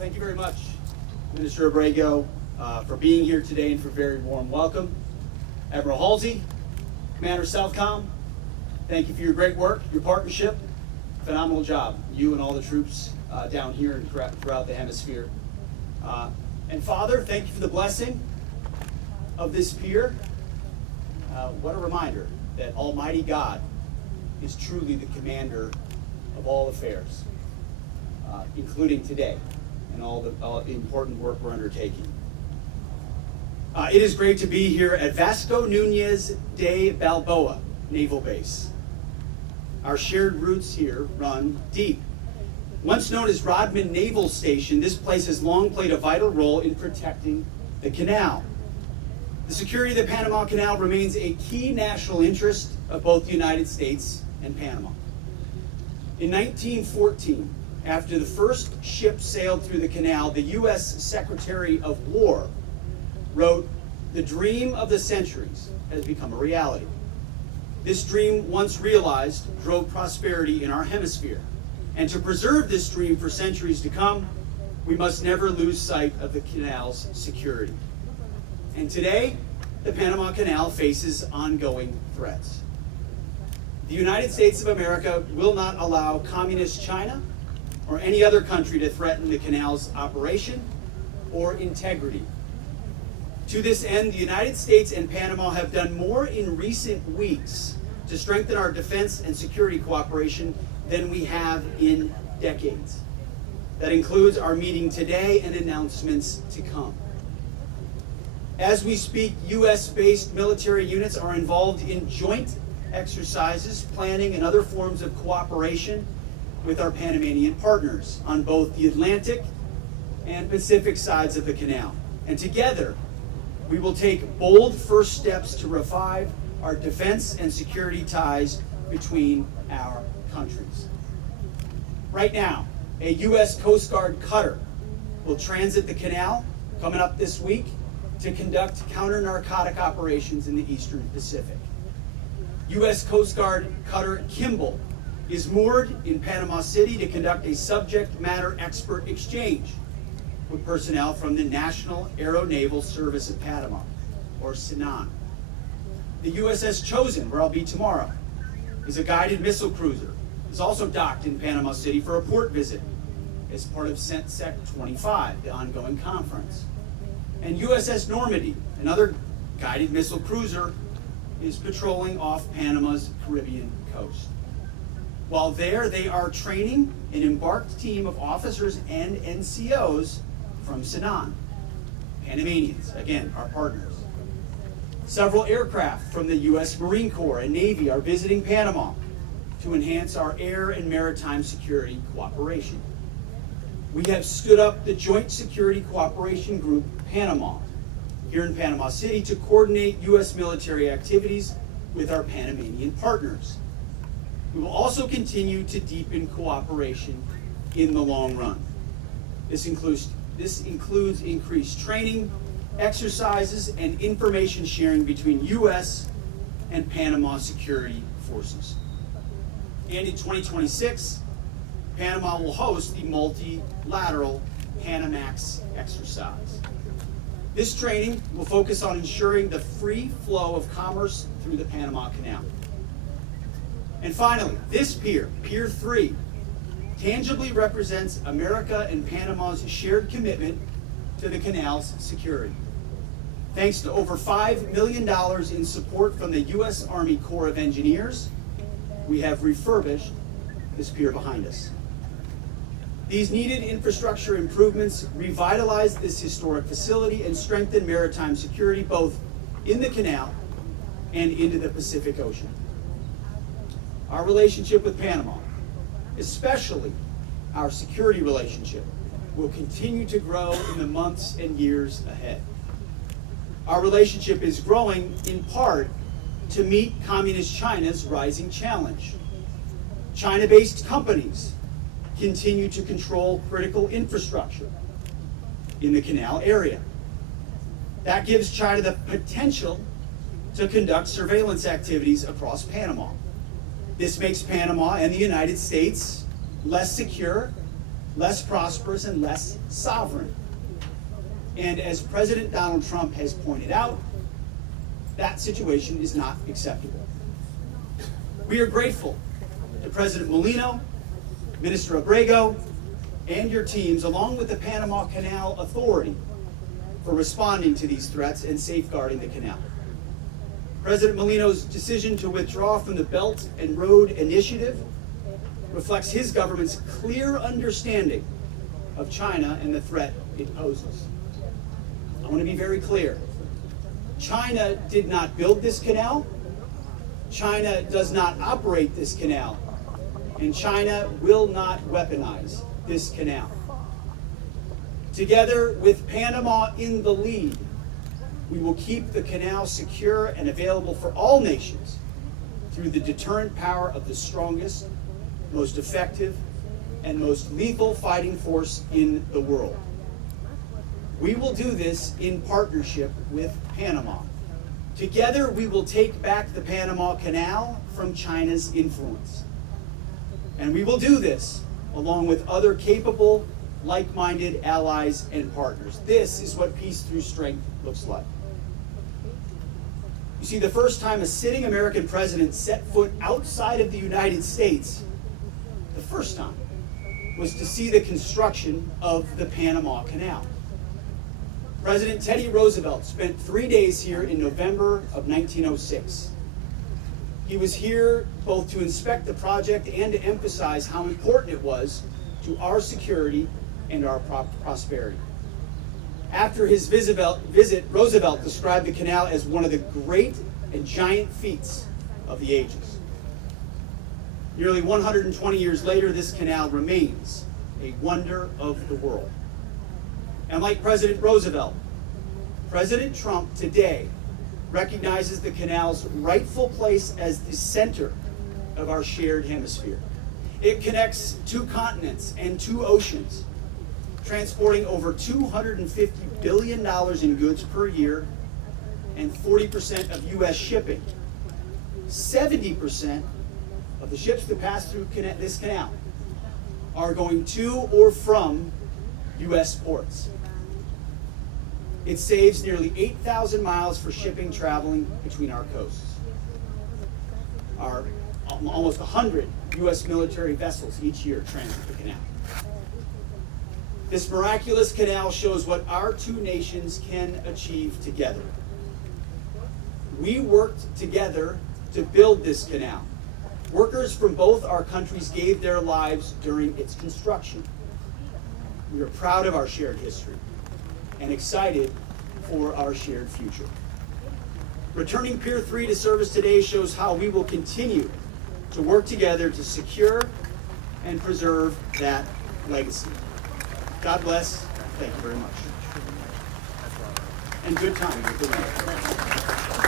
Thank you very much, Minister Abrego, for being here today and for a very warm welcome. Admiral Halsey, Commander Southcom, thank you for your great work, your partnership. Phenomenal job, you and all the troops down here and throughout the hemisphere. And Father, thank you for the blessing of this pier. What a reminder that Almighty God is truly the commander of all affairs, including today and all the important work we're undertaking. It is great to be here at Vasco Núñez de Balboa Naval Base. Our shared roots here run deep. Once known as Rodman Naval Station, this place has long played a vital role in protecting the canal. The security of the Panama Canal remains a key national interest of both the United States and Panama. In 1914, after the first ship sailed through the canal, the U.S. Secretary of War wrote, "The dream of the centuries has become a reality." This dream, once realized, drove prosperity in our hemisphere. And to preserve this dream for centuries to come, we must never lose sight of the canal's security. And today, the Panama Canal faces ongoing threats. The United States of America will not allow communist China or any other country to threaten the canal's operation or integrity. To this end, the United States and Panama have done more in recent weeks to strengthen our defense and security cooperation than we have in decades. That includes our meeting today and announcements to come. As we speak, U.S.-based military units are involved in joint exercises, planning, and other forms of cooperation with our Panamanian partners on both the Atlantic and Pacific sides of the canal. And together, we will take bold first steps to revive our defense and security ties between our countries. Right now, a U.S. Coast Guard cutter will transit the canal coming up this week to conduct counter-narcotic operations in the Eastern Pacific. U.S. Coast Guard cutter Kimball is moored in Panama City to conduct a subject matter expert exchange with personnel from the National Aeronaval Service of Panama, or SANAN. The USS Chosen, where I'll be tomorrow, is a guided missile cruiser. It's also docked in Panama City for a port visit as part of CENTSEC 25, the ongoing conference. And USS Normandy, another guided missile cruiser, is patrolling off Panama's Caribbean coast. While there, they are training an embarked team of officers and NCOs from SANAN, Panamanians, again, our partners. Several aircraft from the U.S. Marine Corps and Navy are visiting Panama to enhance our air and maritime security cooperation. We have stood up the Joint Security Cooperation Group, Panama, here in Panama City to coordinate U.S. military activities with our Panamanian partners. We will also continue to deepen cooperation in the long run. This includes increased training, exercises, and information sharing between U.S. and Panama security forces. And in 2026, Panama will host the multilateral Panamax exercise. This training will focus on ensuring the free flow of commerce through the Panama Canal. And finally, this pier, Pier 3, tangibly represents America and Panama's shared commitment to the canal's security. Thanks to over $5 million in support from the U.S. Army Corps of Engineers, we have refurbished this pier behind us. These needed infrastructure improvements revitalize this historic facility and strengthen maritime security both in the canal and into the Pacific Ocean. Our relationship with Panama, especially our security relationship, will continue to grow in the months and years ahead. Our relationship is growing in part to meet Communist China's rising challenge. China-based companies continue to control critical infrastructure in the canal area. That gives China the potential to conduct surveillance activities across Panama. This makes Panama and the United States less secure less prosperous, and less sovereign. And as President Donald Trump has pointed out, that situation is not acceptable. We are grateful to President Molino, Minister Abrego, and your teams, along with the Panama Canal Authority, for responding to these threats and safeguarding the canal. President Molino's decision to withdraw from the Belt and Road Initiative reflects his government's clear understanding of China and the threat it poses. I want to be very clear. China did not build this canal. China does not operate this canal. And China will not weaponize this canal. Together with Panama in the lead, we will keep the canal secure and available for all nations through the deterrent power of the strongest, most effective, and most lethal fighting force in the world. We will do this in partnership with Panama. Together, we will take back the Panama Canal from China's influence. And we will do this along with other capable, like-minded allies and partners. This is what peace through strength looks like. You see, the first time a sitting American president set foot outside of the United States, the first time, was to see the construction of the Panama Canal. President Teddy Roosevelt spent 3 days here in November of 1906. He was here both to inspect the project and to emphasize how important it was to our security and our prosperity. After his visit, Roosevelt described the canal as one of the great and giant feats of the ages. Nearly 120 years later, this canal remains a wonder of the world. And like President Roosevelt, President Trump today recognizes the canal's rightful place as the center of our shared hemisphere. It connects 2 continents and 2 oceans, transporting over $250 billion in goods per year and 40% of U.S. shipping. 70% of the ships that pass through this canal are going to or from U.S. ports. It saves nearly 8,000 miles for shipping traveling between our coasts. Our almost 100 U.S. military vessels each year transit the canal. This miraculous canal shows what our 2 nations can achieve together. We worked together to build this canal. Workers from both our countries gave their lives during its construction. We are proud of our shared history and excited for our shared future. Returning Pier 3 to service today shows how we will continue to work together to secure and preserve that legacy. God bless. Thank you very much. And good timing. Good night.